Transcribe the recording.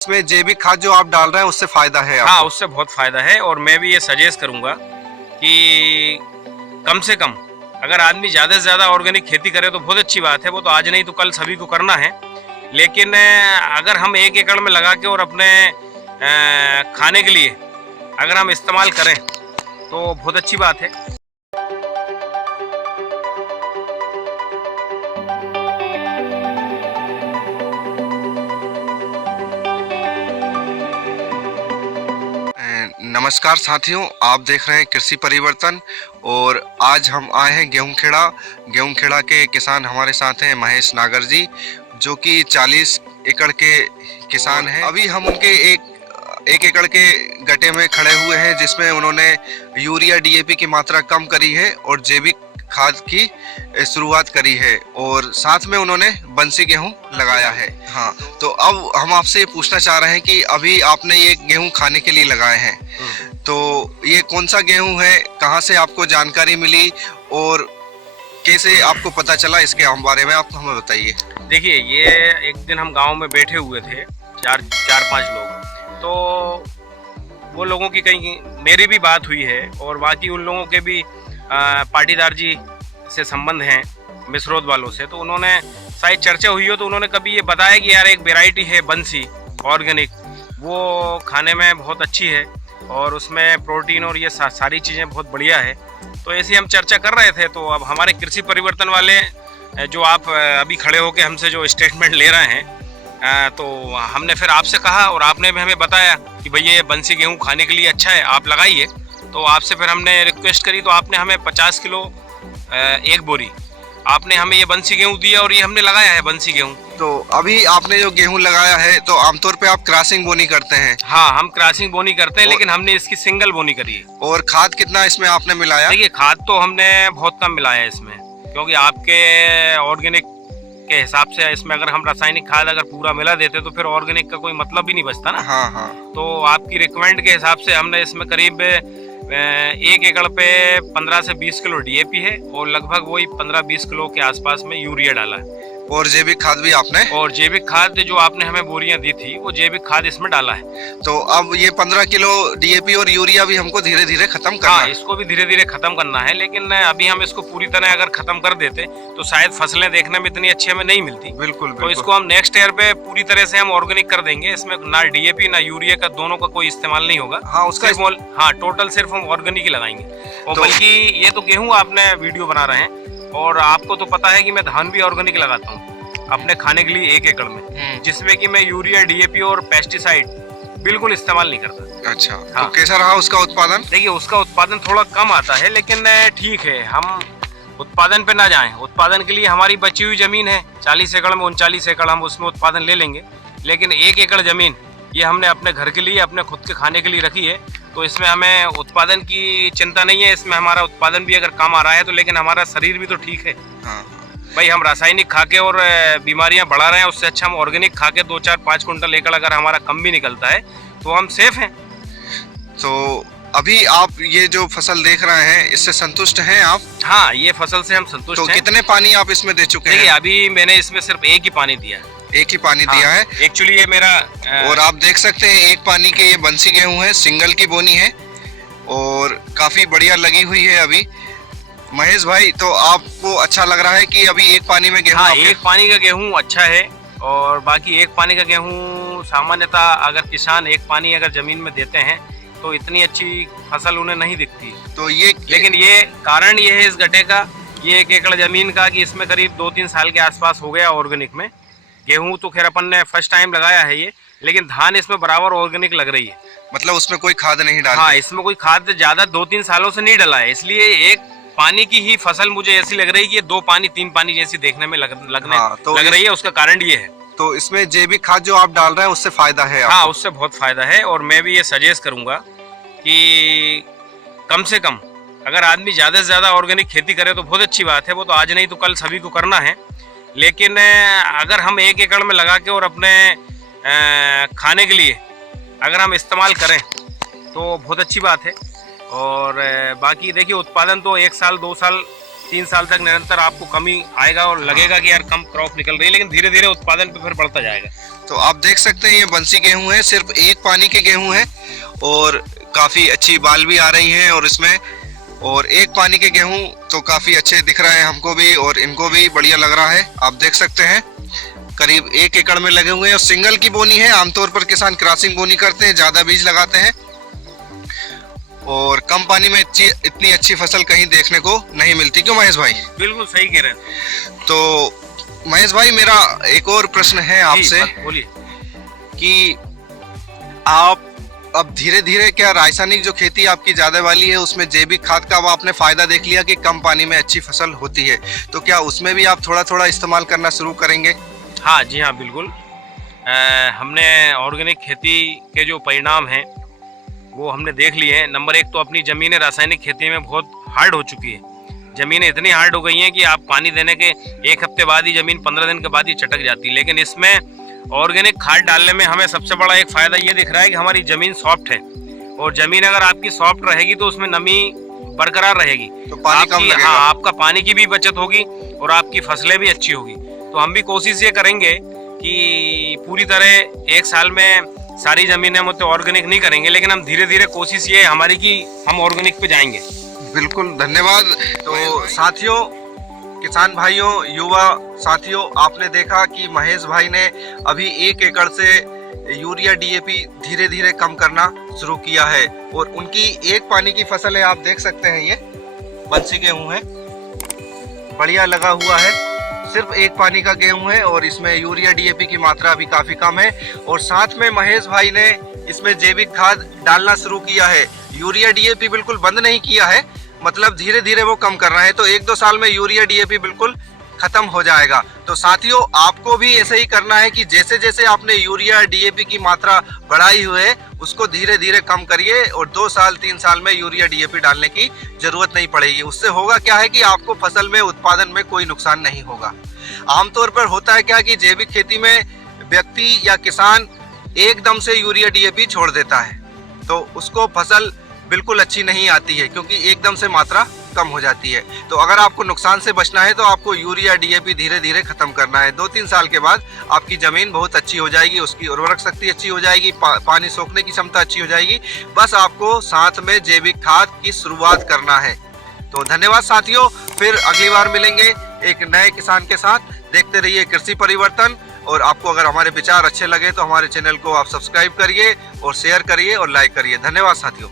इसमें जैविक खाद जो आप डाल रहे हैं उससे फायदा है आपको? हाँ, उससे बहुत फायदा है। और मैं भी ये सजेस्ट करूंगा कि कम से कम अगर आदमी ज़्यादा से ज़्यादा ऑर्गेनिक खेती करे तो बहुत अच्छी बात है। वो तो आज नहीं तो कल सभी को करना है। लेकिन अगर हम 1 एकड़ में लगा के और अपने खाने के लिए अगर हम इस्तेमाल करें तो बहुत अच्छी बात है। नमस्कार साथियों, आप देख रहे हैं कृषि परिवर्तन और आज हम आए हैं गेहूं खेड़ा के किसान हमारे साथ हैं महेश नागर जी, जो कि 40 एकड़ के किसान हैं। अभी हम उनके एक एकड़ के गड्ढे में खड़े हुए हैं जिसमें उन्होंने यूरिया डीएपी की मात्रा कम करी है और जैविक खाद की शुरुआत करी है और साथ में उन्होंने बंसी गेहूं लगाया है। हाँ, तो अब हम आपसे ये पूछना चाह रहे हैं कि अभी आपने ये गेहूं खाने के लिए लगाए हैं, तो ये कौन सा गेहूं है, कहाँ से आपको जानकारी मिली और कैसे आपको पता चला, इसके बारे में आप हमें बताइए। देखिए, ये एक दिन हम गांव में बैठे हुए थे, चार पांच लोग, तो वो लोगों की कहीं मेरी भी बात हुई है और बाकी उन लोगों के भी पाटीदार जी से संबंध हैं मिसरोद वालों से, तो उन्होंने शायद चर्चा हुई हो तो उन्होंने कभी ये बताया कि यार एक वैरायटी है बंसी ऑर्गेनिक, वो खाने में बहुत अच्छी है और उसमें प्रोटीन और ये सारी चीज़ें बहुत बढ़िया है। तो ऐसी हम चर्चा कर रहे थे। तो अब हमारे कृषि परिवर्तन वाले जो आप अभी खड़े होकर हमसे जो स्टेटमेंट ले रहे हैं, तो हमने फिर आपसे कहा और आपने भी हमें बताया कि भैया ये बंसी गेहूँ खाने के लिए अच्छा है, आप लगाइए। तो आपसे फिर हमने रिक्वेस्ट करी तो आपने हमें 50 किलो एक बोरी आपने हमें ये बंसी गेहूँ दिया और ये हमने लगाया है बंसी गेहूँ। तो अभी आपने जो गेहूं लगाया है तो आमतौर पे आप क्रॉसिंग बोनी करते हैं? हाँ, हम क्रॉसिंग बोनी करते हैं, लेकिन हमने इसकी सिंगल बोनी करी है। और खाद कितना इसमें आपने मिलाया? देखिए, खाद तो हमने बहुत कम मिलाया है इसमें, क्योंकि आपके ऑर्गेनिक के हिसाब से इसमें अगर हम रासायनिक खाद अगर पूरा मिला देते तो फिर ऑर्गेनिक का कोई मतलब भी नहीं बचता ना। हाँ हाँ। तो आपकी रिकमेंड के हिसाब से हमने इसमें करीब 1 एकड़ पे 15 से 20 किलो डीएपी है और लगभग वही 15-20 किलो के आसपास में यूरिया डाला है। और जैविक खाद भी आपने? और जैविक खाद जो आपने हमें बोरियां दी थी वो जैविक खाद इसमें डाला है। तो अब ये 15 किलो डीएपी और यूरिया भी हमको धीरे धीरे खत्म करना है? इसको भी धीरे धीरे खत्म करना है, लेकिन अभी हम इसको पूरी तरह अगर खत्म कर देते तो शायद फसलें देखने में इतनी अच्छी हमें नहीं मिलती। बिल्कुल। तो इसको हम नेक्स्ट ईयर पे पूरी तरह से हम ऑर्गेनिक कर देंगे। इसमें ना डीएपी ना यूरिया का दोनों का कोई इस्तेमाल नहीं होगा। हाँ, उसका हाँ, टोटल सिर्फ हम ऑर्गेनिक ही लगाएंगे। और बल्कि ये तो गेहूँ आपने वीडियो बना रहे हैं और आपको तो पता है कि मैं धान भी ऑर्गेनिक लगाता हूँ अपने खाने के लिए 1 एकड़ में, जिसमें कि मैं यूरिया डीएपी और पेस्टिसाइड बिल्कुल इस्तेमाल नहीं करता। अच्छा। हाँ। तो कैसा रहा उसका उत्पादन? देखिए, उसका उत्पादन थोड़ा कम आता है, लेकिन ठीक है, हम उत्पादन पे ना जाएं। उत्पादन के लिए हमारी बची हुई जमीन है 40 एकड़ में, 39 एकड़ हम उसमें उत्पादन ले लेंगे। लेकिन 1 एकड़ जमीन ये हमने अपने घर के लिए, अपने खुद के खाने के लिए रखी है, तो इसमें हमें उत्पादन की चिंता नहीं है। इसमें हमारा उत्पादन भी अगर कम आ रहा है तो लेकिन हमारा शरीर भी तो ठीक है। हाँ। भाई, हम रासायनिक खा के और बीमारियां बढ़ा रहे हैं, उससे अच्छा हम ऑर्गेनिक खा के 2-4-5 कुंटल एकड़ अगर हमारा कम भी निकलता है तो हम सेफ हैं। तो अभी आप ये जो फसल देख रहे हैं इससे संतुष्ट हैं आप? हाँ, ये फसल से हम संतुष्ट हैं। हैं। कितने पानी आप इसमें दे चुके हैं? देखिए, अभी मैंने इसमें सिर्फ एक ही पानी दिया है। एक ही पानी दिया है? एक्चुअली ये मेरा और आप देख सकते हैं एक पानी के ये बंसी गेहूं है, सिंगल की बोनी है और काफी बढ़िया लगी हुई है अभी। महेश भाई, तो आपको अच्छा लग रहा है कि अभी एक पानी में गेहूं? हाँ, एक पानी का गेहूं अच्छा है और बाकी एक पानी का गेहूं सामान्यतः अगर किसान एक पानी अगर जमीन में देते हैं तो इतनी अच्छी फसल उन्हें नहीं दिखती। तो ये लेकिन ये कारण ये है इस गड्ढे का, ये 1 एकड़ जमीन का, कि इसमें करीब 2-3 साल के आसपास हो गया ऑर्गेनिक में। गेहूं तो खैर अपन ने फर्स्ट टाइम लगाया है ये, लेकिन धान इसमें बराबर ऑर्गेनिक लग रही है। मतलब उसमें कोई खाद नहीं डाली? हाँ, इसमें कोई खाद ज्यादा 2-3 सालों से नहीं डला है, इसलिए एक पानी की ही फसल मुझे ऐसी लग रही है कि ये 2 पानी 3 पानी जैसी देखने में लग रही है। उसका कारण ये है। तो इसमें जैविक खाद जो आप डाल रहे हैं उससे फायदा है आपको? हाँ, उससे बहुत फायदा है और मैं भी ये सजेस्ट करूंगा कि कम से कम अगर आदमी ज़्यादा से ज़्यादा ऑर्गेनिक खेती करे तो बहुत अच्छी बात है। वो तो आज नहीं तो कल सभी को करना है। लेकिन अगर हम 1 एकड़ में लगा के और अपने खाने के लिए अगर हम इस्तेमाल करें तो बहुत अच्छी बात है। और बाकी देखिए, उत्पादन तो 1 साल 2 साल 3 साल तक निरंतर आपको कमी आएगा और लगेगा कि यार कम क्रॉप निकल रही है, लेकिन धीरे धीरे उत्पादन पे फिर बढ़ता जाएगा। तो आप देख सकते हैं ये बंसी गेहूं है, सिर्फ एक पानी के गेहूं है और काफ़ी अच्छी बाल भी आ रही हैं और इसमें, और एक पानी के गेहूं तो काफ़ी अच्छे दिख रहे हैं हमको भी और इनको भी बढ़िया लग रहा है। आप देख सकते हैं करीब 1 एकड़ में लगे हुए हैं और सिंगल की बोनी है। आमतौर पर किसान क्रॉसिंग बोनी करते हैं, ज़्यादा बीज लगाते हैं और कम पानी में इतनी अच्छी फसल कहीं देखने को नहीं मिलती। क्यों महेश भाई? बिल्कुल सही कह रहे हैं। तो महेश भाई मेरा एक और प्रश्न है आपसे, बोलिए कि आप अब धीरे धीरे क्या रासायनिक जो खेती आपकी ज्यादा वाली है उसमें जैविक खाद का अब आपने फायदा देख लिया कि कम पानी में अच्छी फसल होती है, तो क्या उसमें भी आप थोड़ा थोड़ा इस्तेमाल करना शुरू करेंगे? हाँ जी हाँ, बिल्कुल। हमने ऑर्गेनिक खेती के जो परिणाम हैं वो हमने देख लिए हैं। नंबर 1 तो अपनी ज़मीनें रासायनिक खेती में बहुत हार्ड हो चुकी है। ज़मीनें इतनी हार्ड हो गई हैं कि आप पानी देने के 1 हफ्ते बाद ही ज़मीन 15 दिन के बाद ही चटक जाती है। लेकिन इसमें ऑर्गेनिक खाद डालने में हमें सबसे बड़ा एक फ़ायदा ये दिख रहा है कि हमारी ज़मीन सॉफ्ट है, और ज़मीन अगर आपकी सॉफ्ट रहेगी तो उसमें नमी बरकरार रहेगी, तो पानी कम लगेगा। हाँ, आपका पानी की भी बचत होगी और आपकी फसलें भी अच्छी होगी। तो हम भी कोशिश ये करेंगे कि पूरी तरह 1 साल में सारी ज़मीनें हम तो ऑर्गेनिक नहीं करेंगे, लेकिन हम धीरे धीरे कोशिश ये हमारी कि हम ऑर्गेनिक पे जाएंगे। बिल्कुल, धन्यवाद। तो साथियों, किसान भाइयों, युवा साथियों, आपने देखा कि महेश भाई ने अभी 1 एकड़ से यूरिया डीएपी धीरे धीरे कम करना शुरू किया है और उनकी एक पानी की फसल है। आप देख सकते हैं ये बंसी गेहूं है, बढ़िया लगा हुआ है, सिर्फ एक पानी का गेहूं है और इसमें यूरिया डीएपी की मात्रा भी काफी कम है। और साथ में महेश भाई ने इसमें जैविक खाद डालना शुरू किया है, यूरिया डीएपी बिल्कुल बंद नहीं किया है, मतलब धीरे धीरे वो कम कर रहे हैं। तो 1-2 साल में यूरिया डीएपी बिल्कुल खत्म हो जाएगा। तो साथियों, आपको भी ऐसे ही करना है कि जैसे जैसे आपने यूरिया डीएपी की मात्रा बढ़ाई हुई है उसको धीरे धीरे कम करिए और 2 साल 3 साल में यूरिया डीएपी डालने की जरूरत नहीं पड़ेगी। उससे होगा क्या है कि आपको फसल में उत्पादन में कोई नुकसान नहीं होगा। आमतौर पर होता है क्या कि जैविक खेती में व्यक्ति या किसान एकदम से यूरिया डीएपी छोड़ देता है तो उसको फसल बिल्कुल अच्छी नहीं आती है, क्योंकि एकदम से मात्रा कम हो जाती है। तो अगर आपको नुकसान से बचना है तो आपको यूरिया डीएपी धीरे धीरे खत्म करना है। 2-3 साल के बाद आपकी जमीन बहुत अच्छी हो जाएगी, उसकी उर्वरक शक्ति अच्छी हो जाएगी, पानी सोखने की क्षमता अच्छी हो जाएगी। बस आपको साथ में जैविक खाद की शुरुआत करना है। तो धन्यवाद साथियों, फिर अगली बार मिलेंगे एक नए किसान के साथ। देखते रहिए कृषि परिवर्तन, और आपको अगर हमारे विचार अच्छे लगे तो हमारे चैनल को आप सब्सक्राइब करिए और शेयर करिए और लाइक करिए। धन्यवाद साथियों।